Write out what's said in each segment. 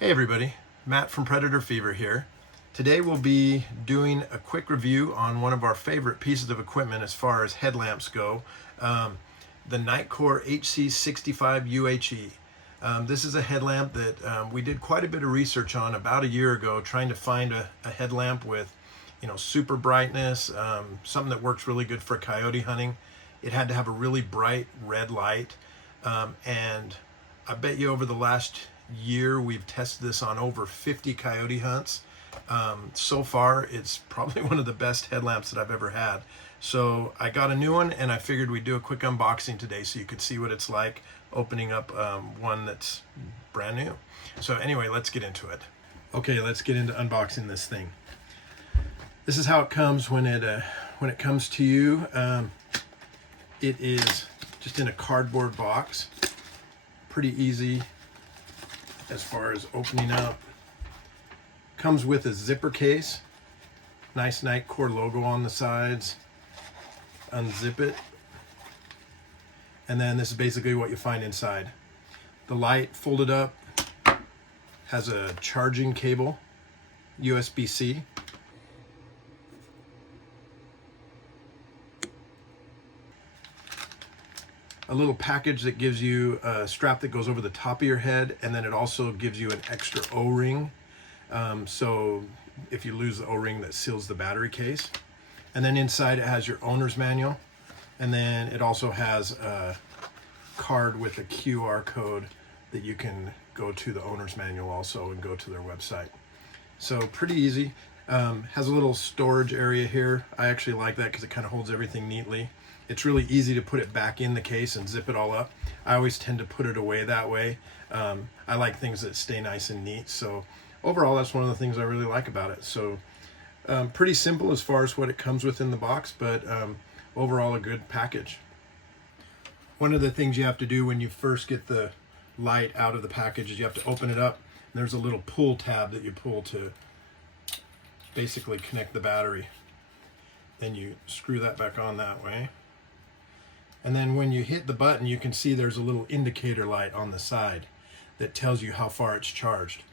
Hey everybody, Matt from Predator Fever here. Today we'll be doing a quick review on one of our favorite pieces of equipment as far as headlamps go, the Nitecore HC65 UHE. This is a headlamp that we did quite a bit of research on about a year ago, trying to find a headlamp with, super brightness, something that works really good for coyote hunting. It had to have a really bright red light, and I bet you over the last year we've tested this on over 50 coyote hunts. So far it's probably one of the best headlamps that I've ever had. So I got a new one and I figured we'd do a quick unboxing today so you could see what it's like opening up one that's brand new. So anyway, let's get into it. Okay, let's get into unboxing this thing. This is how it comes when it comes to you. It is just in a cardboard box. Pretty easy as far as opening up. Comes with a zipper case. Nice Nitecore logo on the sides. Unzip it. And then this is basically what you find inside. The light folded up has a charging cable, USB-C. A little package that gives you a strap that goes over the top of your head, and then it also gives you an extra O-ring. So if you lose the O-ring, that seals the battery case. And then inside it has your owner's manual, and then it also has a card with a QR code that you can go to the owner's manual also and go to their website. So pretty easy. Has a little storage area here. I actually like that because it kind of holds everything neatly. It's really easy to put it back in the case and zip it all up. I always tend to put it away that way. I like things that stay nice and neat. So overall, that's one of the things I really like about it. So pretty simple as far as what it comes with in the box, but overall a good package. One of the things you have to do when you first get the light out of the package is you have to open it up. And there's a little pull tab that you pull to basically connect the battery. Then you screw that back on that way. And then when you hit the button, you can see there's a little indicator light on the side that tells you how far it's charged.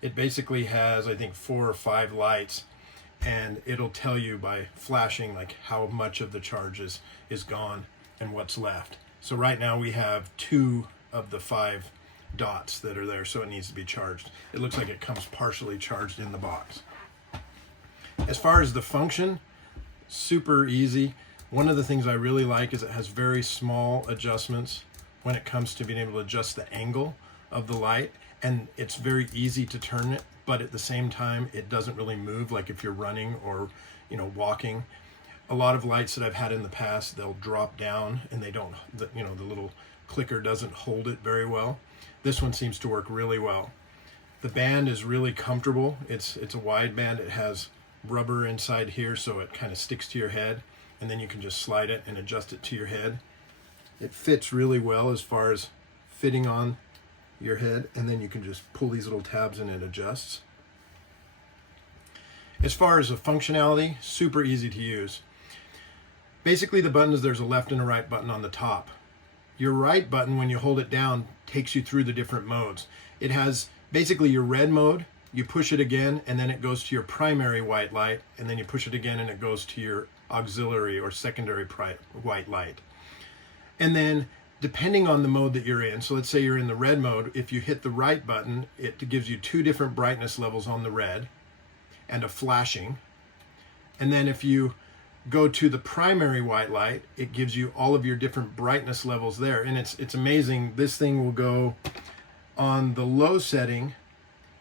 It basically has, I think, 4 or 5 lights, and it'll tell you by flashing like how much of the charge is gone and what's left. So right now we have 2 of the 5 dots that are there, so it needs to be charged. It looks like it comes partially charged in the box. As far as the function, super easy. One of the things I really like is it has very small adjustments when it comes to being able to adjust the angle of the light, and it's very easy to turn it, but at the same time it doesn't really move like if you're running or walking. A lot of lights that I've had in the past, they'll drop down and they don't, the little clicker doesn't hold it very well. This one seems to work really well. The band is really comfortable. It's a wide band. It has rubber inside here, so it kind of sticks to your head, and then you can just slide it and adjust it to your head. It fits really well as far as fitting on your head, and then you can just pull these little tabs and it adjusts. As far as the functionality, super easy to use. Basically the buttons, there's a left and a right button on the top. Your right button, when you hold it down, takes you through the different modes. It has basically your red mode, you push it again, and then it goes to your primary white light, and then you push it again and it goes to your auxiliary or secondary white light. And then depending on the mode that you're in, so let's say you're in the red mode, if you hit the right button, it gives you 2 different brightness levels on the red and a flashing. And then if you go to the primary white light, it gives you all of your different brightness levels there. And it's amazing. This thing will go on the low setting,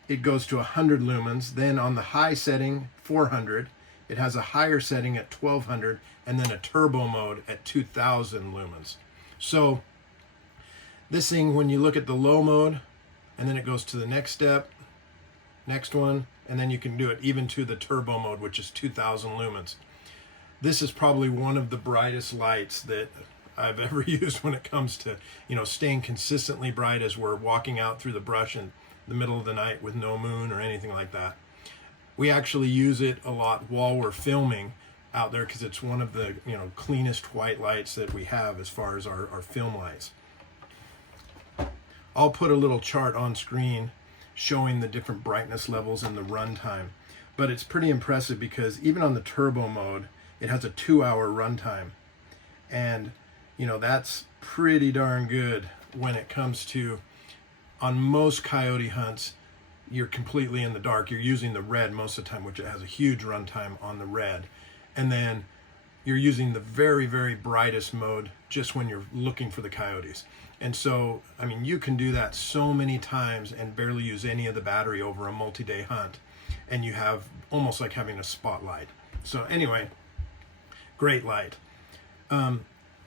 it goes to 100 lumens. Then on the high setting, 400. It has a higher setting at 1200, and then a turbo mode at 2000 lumens. So this thing, when you look at the low mode, and then it goes to the next step, next one, and then you can do it even to the turbo mode, which is 2000 lumens. This is probably one of the brightest lights that I've ever used when it comes to, staying consistently bright as we're walking out through the brush in the middle of the night with no moon or anything like that. We actually use it a lot while we're filming out there because it's one of the cleanest white lights that we have as far as our film lights. I'll put a little chart on screen showing the different brightness levels and the runtime, but it's pretty impressive because even on the turbo mode it has a 2-hour runtime, and that's pretty darn good when it comes to, on most coyote hunts, you're completely in the dark. You're using the red most of the time, which it has a huge runtime on the red. And then you're using the very, very brightest mode just when you're looking for the coyotes. And so, I mean, you can do that so many times and barely use any of the battery over a multi-day hunt. And you have almost like having a spotlight. So anyway, great light.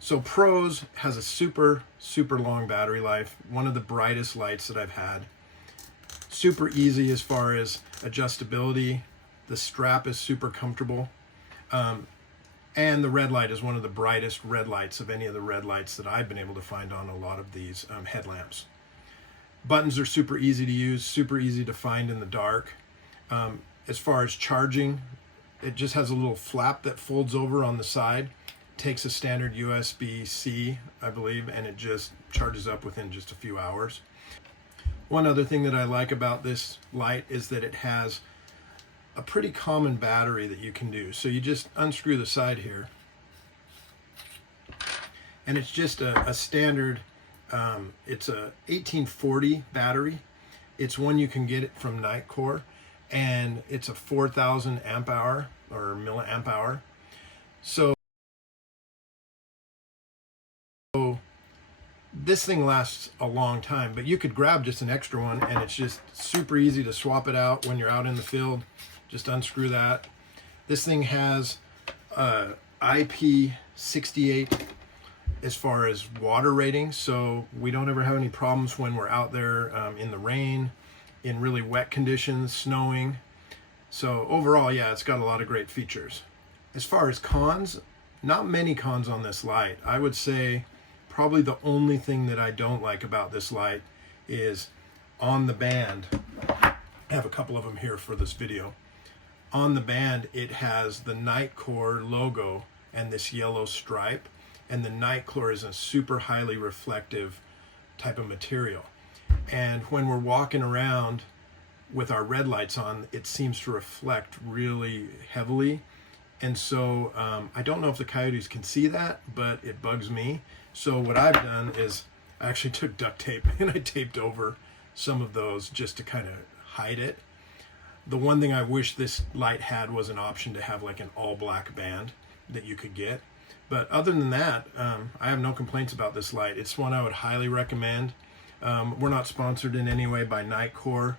So Pros has a super, super long battery life. One of the brightest lights that I've had. Super easy as far as adjustability. The strap is super comfortable. And the red light is one of the brightest red lights of any of the red lights that I've been able to find on a lot of these headlamps. Buttons are super easy to use, super easy to find in the dark. As far as charging, it just has a little flap that folds over on the side. Takes a standard USB-C, I believe, and it just charges up within just a few hours. One other thing that I like about this light is that it has a pretty common battery that you can do. So you just unscrew the side here, and it's just a standard, it's a 1840 battery. It's one you can get it from Nitecore, and it's a 4,000 amp hour or milliamp hour. So this thing lasts a long time, but you could grab just an extra one, and it's just super easy to swap it out when you're out in the field. Just unscrew that. This thing has IP68 as far as water rating, so we don't ever have any problems when we're out there in the rain, in really wet conditions, snowing. So overall, yeah, it's got a lot of great features. As far as cons, not many cons on this light. I would say probably the only thing that I don't like about this light is on the band. I have a couple of them here for this video. On the band, it has the Nitecore logo and this yellow stripe, and the Nitecore is a super highly reflective type of material. And when we're walking around with our red lights on, it seems to reflect really heavily. And so I don't know if the coyotes can see that, but it bugs me. So what I've done is I actually took duct tape and I taped over some of those just to kind of hide it. The one thing I wish this light had was an option to have like an all black band that you could get. But other than that, I have no complaints about this light. It's one I would highly recommend. We're not sponsored in any way by Nitecore.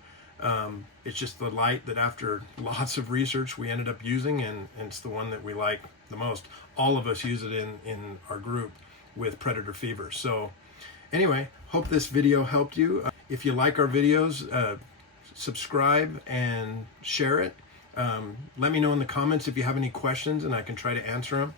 It's just the light that after lots of research we ended up using, and it's the one that we like the most. All of us use it in our group with Predator Fever. So anyway, hope this video helped you. If you like our videos, subscribe and share it. Let me know in the comments if you have any questions and I can try to answer them.